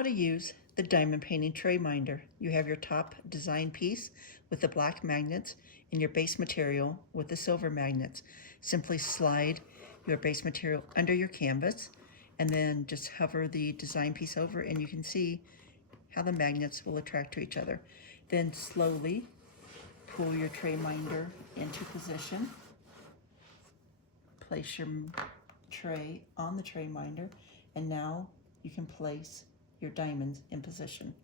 How to use the diamond painting tray minder. You have your top design piece with the black magnets and your base material with the silver magnets. Simply slide your base material under your canvas and then just hover the design piece over and you can see how the magnets will attract to each other. Then slowly pull your tray minder into position. Place your tray on the tray minder, and now you can place your diamonds in position.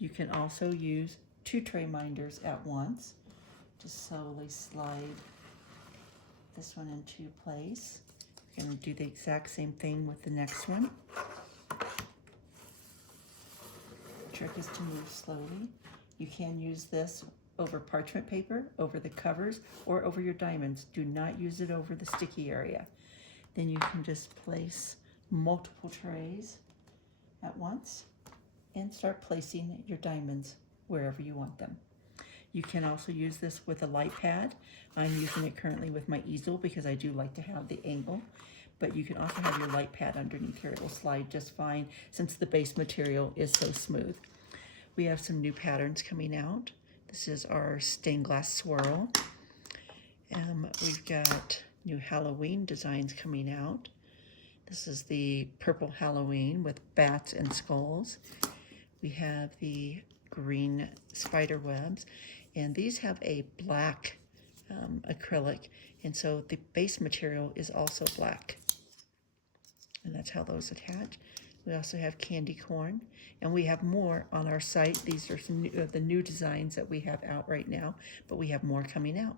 You can also use 2 tray minders at once. Just slowly slide this one into place. You're going to do the exact same thing with the next one. The trick is to move slowly. You can use this over parchment paper, over the covers, or over your diamonds. Do not use it over the sticky area. Then you can just place multiple trays at once and start placing your diamonds wherever you want them. You can also use this with a light pad. I'm using it currently with my easel because I do like to have the angle, but you can also have your light pad underneath here. It will slide just fine since the base material is so smooth. We have some new patterns coming out. This is our stained glass swirl. We've got new Halloween designs coming out. This is the purple Halloween with bats and skulls. We have the green spider webs, and these have a black acrylic, and so the base material is also black. And that's how those attach. We also have candy corn, and we have more on our site. These are some the new designs that we have out right now, but we have more coming out.